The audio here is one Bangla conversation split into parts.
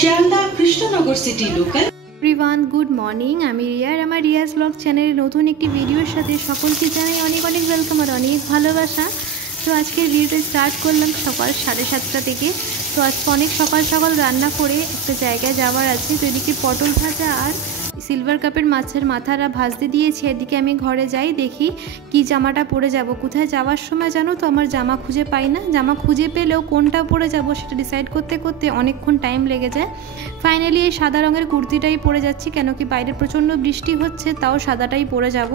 Sealdah Krishnanagar city local. Everyone, good morning. আমি রিয়া, আমার রিয়াজ ব্লগ চ্যানেলের নতুন একটি ভিডিওর সাথে সকলকে জানাই অনেক অনেক ওয়েলকাম আর অনেক ভালোবাসা। তো আজকের ভিডিওটা স্টার্ট করলাম সকাল 7:30 থেকে। তো আজকে অনেক সকাল সকাল রান্না করে একটা জায়গায় যাওয়ার আছে। তো এদিকে পটল ভাজা আর সিলভার কাপের মাছের মাথাটা ভাজতে দিয়েছি। এদিকে আমি ঘরে যাই, দেখি কি জামাটা পরে যাব। কোথায় যাওয়ার সময় জানো তো আমার জামা খুঁজে পাই না। জামা খুঁজে পেলেও কোনটা পরে যাব সেটা ডিসাইড করতে করতে অনেকক্ষণ টাইম লেগে যায়। ফাইনালি এই সাদা রঙের কুর্তিটাই পরে যাচ্ছি, কেন কি বাইরে প্রচণ্ড বৃষ্টি হচ্ছে, তাও সাদাটাই পরে যাব।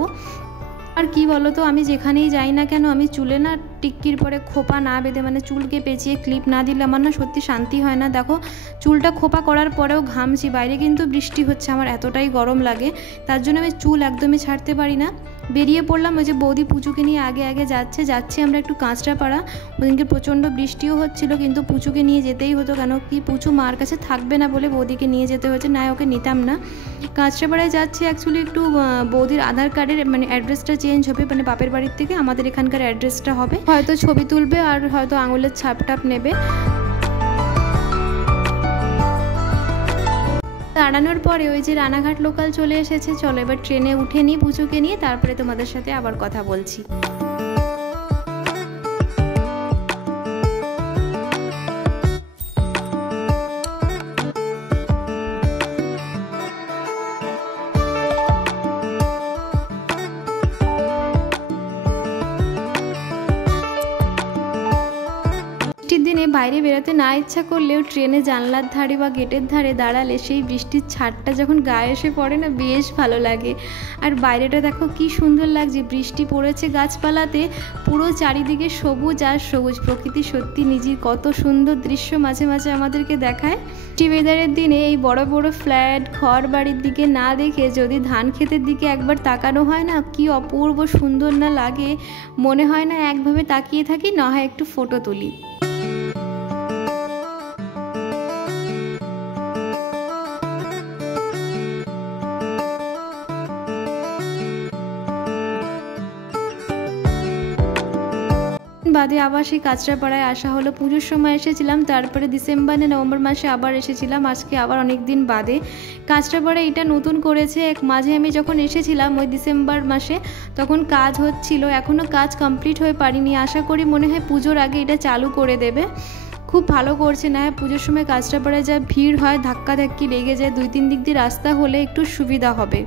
আর কি বলো তো, আমি যেখানেই যাই না কেন আমি চুলে না টিক্কির পরে খোপা না বেঁধে, মানে চুলকে পেঁচিয়ে ক্লিপ না দিলে আমার না সত্যি শান্তি হয় না। দেখো চুলটা খোপা করার পরেও ঘামছি, বাইরে কিন্তু বৃষ্টি হচ্ছে, আমার এতটাই গরম লাগে, তার জন্য আমি চুল একদমই ছাড়তে পারি না। বেরিয়ে পড়লাম, ওই যে বৌদি পুচুকে নিয়ে আগে আগে যাচ্ছি আমরা একটু কাঁচরাপাড়া। ওদিনকে প্রচণ্ড বৃষ্টিও হচ্ছিল, কিন্তু পুচুকে নিয়ে যেতেই হতো, কেন কি পুচু মার কাছে থাকবে না বলে বৌদিকে নিয়ে যেতে হয়েছে, না ওকে নিতাম না। কাঁচরাপাড়ায় যাচ্ছি অ্যাকচুয়ালি একটু বৌদির আধার কার্ডের মানে অ্যাড্রেসটা চেঞ্জ হবে, মানে বাপের বাড়ির থেকে আমাদের এখানকার অ্যাড্রেসটা হবে, হয়তো ছবি তুলবে আর হয়তো আঙুলের ছাপ টাপ নেবে। দাঁড়ানোর পরে ওই যে রানাঘাট লোকাল চলে এসেছে। চলো এবার ট্রেনে উঠে নিই পুচুকে নিয়ে, তারপরে তোমাদের সাথে আবার কথা বলছি। দিনে বাইরে বেরোতে না ইচ্ছা করলেও ট্রেনে জানলার ধারে বা গেটের ধারে দাঁড়ালে সেই বৃষ্টির ছাটটা যখন গায়ে এসে পড়ে না, বেশ ভালো লাগে। আর বাইরেটা দেখো কি সুন্দর লাগছে, বৃষ্টি পড়েছে গাছপালাতে, পুরো চারিদিকে সবুজ আর সবুজ। প্রকৃতি সত্যি নিজের কত সুন্দর দৃশ্য মাঝে মাঝে আমাদেরকে দেখায়। বৃষ্টি ওয়েদারের দিনে এই বড় বড় ফ্ল্যাট ঘর বাড়ির দিকে না দেখে যদি ধান ক্ষেতের দিকে একবার তাকানো হয় না, কি অপূর্ব সুন্দর না লাগে। মনে হয় না একভাবে তাকিয়ে থাকি, না হয় একটু ফটো তুলি। বাদে আবার সেই কাঁচরাপাড়ায় আসা হলো। পুজোর সময় এসেছিলাম, তারপরে ডিসেম্বর নভেম্বর মাসে আবার এসেছিলাম, আজকে আবার অনেক দিন বাদে। কাঁচরাপাড়ায় এটা নতুন করেছে, মাঝে আমি যখন এসেছিলাম ওই ডিসেম্বর মাসে, তখন কাজ হচ্ছিল, এখনও কাজ কমপ্লিট হয়ে পারিনি। আশা করি মনে হয় পুজোর আগে এটা চালু করে দেবে। খুব ভালো করছে না, পুজোর সময় কাঁচরাপাড়ায় যা ভিড় হয়, ধাক্কাধাক্কি লেগে যায়, 2-3 দিক দিয়ে রাস্তা হলে একটু সুবিধা হবে।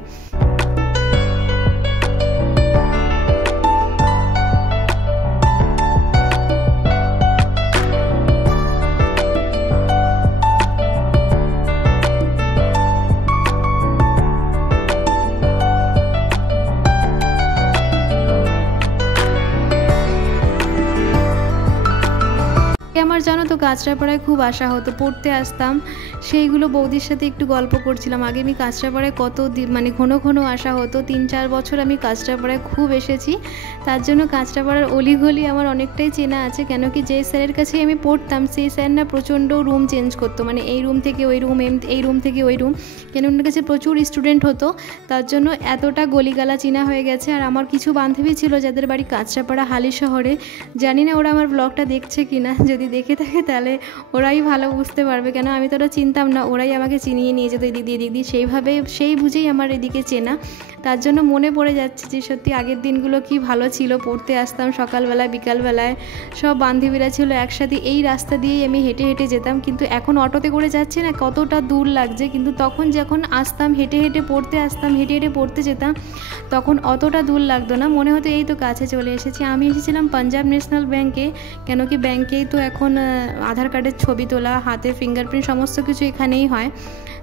আমার জানো তো কাঁচরাপাড়ায় খুব আসা হতো, পড়তে আসতাম, সেইগুলো বৌদির সাথে একটু গল্প করছিলাম। আগে আমি কাঁচরাপাড়ায় কত মানে ঘন ঘন আসা হতো, 3-4 বছর আমি কাঁচরাপাড়ায় খুব এসেছি, তার জন্য কাঁচরাপাড়ার অলিগলি আমার অনেকটাই চেনা আছে। কেন কি যে স্যারের কাছে আমি পড়তাম, সেই স্যার না প্রচণ্ড রুম চেঞ্জ করতো, মানে এই রুম থেকে ওই রুম, এই রুম থেকে ওই রুম, কেন ওনার কাছে প্রচুর স্টুডেন্ট হতো, তার জন্য এতটা গলিগালা চেনা হয়ে গেছে। আর আমার কিছু বান্ধবী ছিল যাদের বাড়ি কাঁচরাপাড়া হালি শহরে, জানি না ওরা আমার ব্লগটা দেখছে কিনা, যদি দেখে থাকে তাহলে ওরাই ভালো বুঝতে পারবে, কেন আমি তো ওরা চিনতাম না, ওরাই আমাকে চিনিয়ে নিয়ে যেত দিদি, সেইভাবে সেই বুঝেই আমার এদিকে চেনা। তার জন্য মনে পড়ে যাচ্ছে যে সত্যি আগের দিনগুলো কি ভালো ছিল। পড়তে আসতাম সকালবেলায় বিকালবেলায়, সব বান্ধবীরা ছিল একসাথে, এই রাস্তা দিয়েই আমি হেঁটে হেঁটে যেতাম। কিন্তু এখন অটোতে করে যাচ্ছি না, কতটা দূর লাগছে, কিন্তু তখন যখন আসতাম হেঁটে হেঁটে পড়তে আসতাম, হেঁটে হেঁটে পড়তে যেতাম, তখন অতটা দূর লাগতো না, মনে হতো এই তো কাছে চলে এসেছি। আমি এসেছিলাম পাঞ্জাব ন্যাশনাল ব্যাংকে, কেন কি ব্যাংকেই তো এখন আধার কার্ডের ছবি তোলা, হাতে ফিঙ্গারপ্রিন্ট, সমস্ত কিছু এখানেই হয়।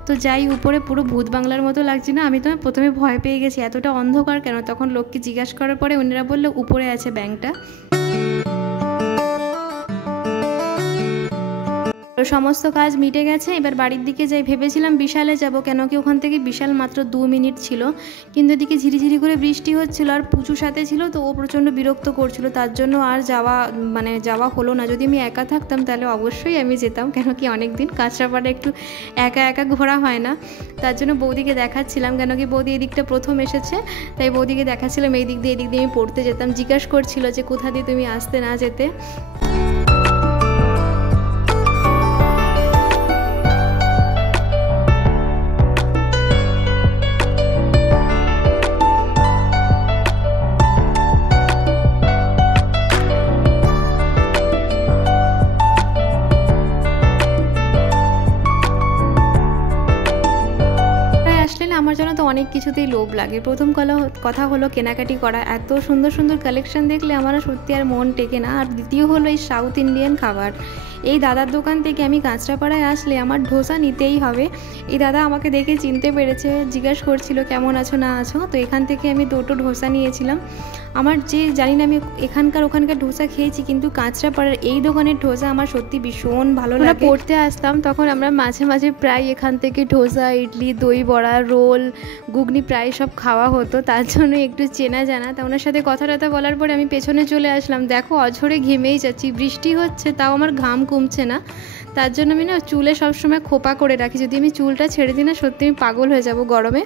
তো যাই, উপরে পুরো ভূত বাংলার মতো লাগছে না। আমি তো প্রথমে ভয় পেয়ে গেছি, এতটা অন্ধকার কেন। তখন লোককে জিজ্ঞাসা করার পরে ওনারা বললো উপরে আছে ব্যাংকটা। সমস্ত কাজ মিটে গেছে, এবার বাড়ির দিকে যাই। ভেবেছিলাম বিশালে যাব, কেন কি ওখান থেকে বিশাল মাত্র 2 মিনিট ছিল, কিন্তু এদিকে ঝিরিঝিরি করে বৃষ্টি হচ্ছিল আর পুচুর সাথে ছিল, তো ও প্রচণ্ড বিরক্ত করছিল, তার জন্য আর যাওয়া হলো না। যদি আমি একা থাকতাম তাহলে অবশ্যই আমি যেতাম, কেন কি অনেক দিন কাঁচরাপাড়া একটু একা একা ঘোরা হয় না, তার জন্য বৌদিকে দেখাচ্ছিলাম। কেন কি বৌদি এদিকটা প্রথম এসেছে, তাই বৌদিকে দেখাচ্ছিলাম এই দিক দিয়ে আমি পড়তে যেতাম। জিজ্ঞাসা করছিল যে কোথা দিয়ে তুমি আসতে না যেতে। অনেক কিছুতেই লোভ লাগে। প্রথম কথা হলো কেনাকাটি করা, এত সুন্দর সুন্দর কালেকশন দেখলে আমার সত্যি আর মন টেকে না। আর দ্বিতীয় হলো এই সাউথ ইন্ডিয়ান খাবার। এই দাদার দোকান থেকে আমি কাঁচরাপাড়ায় আসলে আমার ধোসা নিতেই হবে। এই দাদা আমাকে দেখে চিনতে পেরেছে, জিজ্ঞাসা করছিল কেমন আছো না আছো। তো এখান থেকে আমি দুটো ধোসা নিয়েছিলাম। আমার যে জানি না আমি ওখানকার ধোসা খেয়েছি, কিন্তু কাঁচরাপাড়ার এই দোকানের ধোসা আমার সত্যি ভীষণ ভালো লাগে। পড়তে আসতাম তখন আমরা মাঝে মাঝে প্রায় এখান থেকে ধোসা, ইডলি, দই বড়া, রোল, ঘুগনি প্রায় সব খাওয়া হতো। তার জন্য একটু চেনা জানা। তা ওনার সাথে কথা টথা বলার পরে আমি পেছনে চলে আসলাম। দেখো অঝরে ঘেমেই যাচ্ছি, বৃষ্টি হচ্ছে তাও আমার ঘাম কমছে না। তার জন্য আমি না চুলে সবসময় খোপা করে রাখি, যদি আমি চুলটা ছেড়ে দিই না সত্যি আমি পাগল হয়ে যাব গরমে।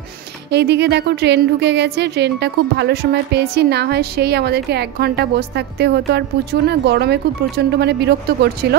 এইদিকে দেখো ট্রেন ঢুকে গেছে, ট্রেনটা খুব ভালো সময় পেয়েছি, না হয় সেই আমাদেরকে 1 ঘন্টা বসে থাকতে হতো। আর প্রচুর না গরমে খুব প্রচণ্ড মানে বিরক্ত করছিল।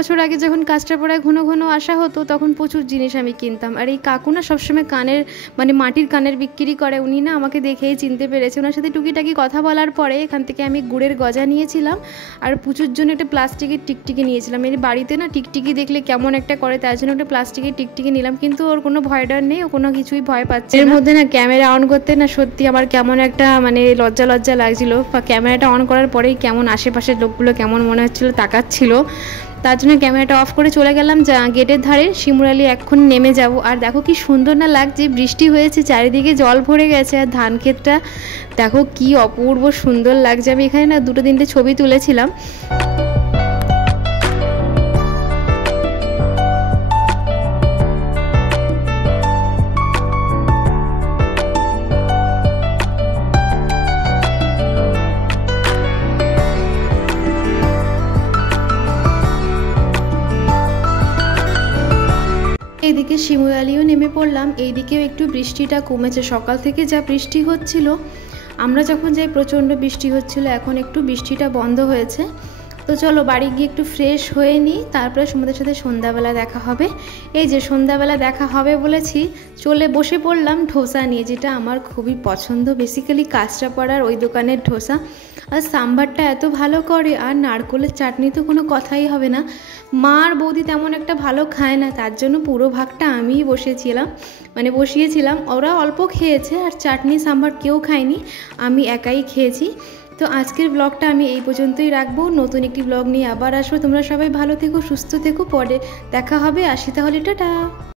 বছর আগে যখন কাঁচরাপাড়ায় ঘন ঘন আসা হতো তখন প্রচুর জিনিস আমি কিনতাম। আর এই কাকু না সবসময় কানের মানে মাটির কানের বিক্রি করে, উনি না আমাকে দেখেই চিনতে পেরেছে। ওনার সাথে টুকিটাকি কথা বলার পরে এখান থেকে আমি গুড়ের গজা নিয়েছিলাম আর পুচুর জন্য একটা প্লাস্টিকের টিকটিকি নিয়েছিলাম। এর বাড়িতে না টিকটিকি দেখলে কেমন একটা করে, তার জন্য একটা প্লাস্টিকের টিকটিকি নিলাম। কিন্তু ওর কোনো ভয় ডর নেই, ও কোনো কিছুই ভয় পাচ্ছে। এর মধ্যে না ক্যামেরা অন করতে না সত্যি আমার কেমন একটা মানে লজ্জা লাগছিল। ক্যামেরাটা অন করার পরেই কেমন আশেপাশের লোকগুলো কেমন মনে হচ্ছিলো তাকাচ্ছিল। তার জন্য ক্যামেরাটা অফ করে চলে গেলাম গেটের ধারে। শিমুরালি এক্ষুনি নেমে যাব। আর দেখো কি সুন্দর না লাগছে, বৃষ্টি হয়েছে, চারিদিকে জল ভরে গেছে। আর ধান ক্ষেতটা দেখো কি অপূর্ব সুন্দর লাগছে। আমি এখানে না 2-3টে ছবি তুলেছিলাম। এইদিকে শিমুরালিও নেমে পড়লাম। এইদিকেও একটু বৃষ্টিটা কমেছে, সকাল থেকে যা বৃষ্টি হচ্ছিল, আমরা যখন যাই প্রচণ্ড বৃষ্টি হচ্ছিল, এখন একটু বৃষ্টিটা বন্ধ হয়েছে। তো চলো বাড়ি গিয়ে একটু ফ্রেশ হয়ে নিই, তারপরে তোমাদের সাথে সন্ধ্যাবেলা দেখা হবে। এই যে সন্ধ্যাবেলা দেখা হবে বলেছি, চলে বসে পড়লাম ধোসা নিয়ে, যেটা আমার খুবই পছন্দ, বেসিক্যালি কাঁচরাপাড়ার ওই দোকানের ধোসা। আর সাম্বারটা এত ভালো করে, আর নারকোলের চাটনি তো কোনো কথাই হবে না। মা আর বৌদি তেমন একটা ভালো খায় না, তার জন্য পুরো ভাগটা আমিই বসিয়েছিলাম। ওরা অল্প খেয়েছে, আর চাটনি সাম্বার কেউ খায়নি, আমি একাই খেয়েছি। তো আজকের ব্লগটা আমি এই পর্যন্তই রাখবো। নতুন একটি ব্লগ নিয়ে আবার আসবো। তোমরা সবাই ভালো থেকো, সুস্থ থেকো, পরে দেখা হবে। আসি তাহলে, টাটা।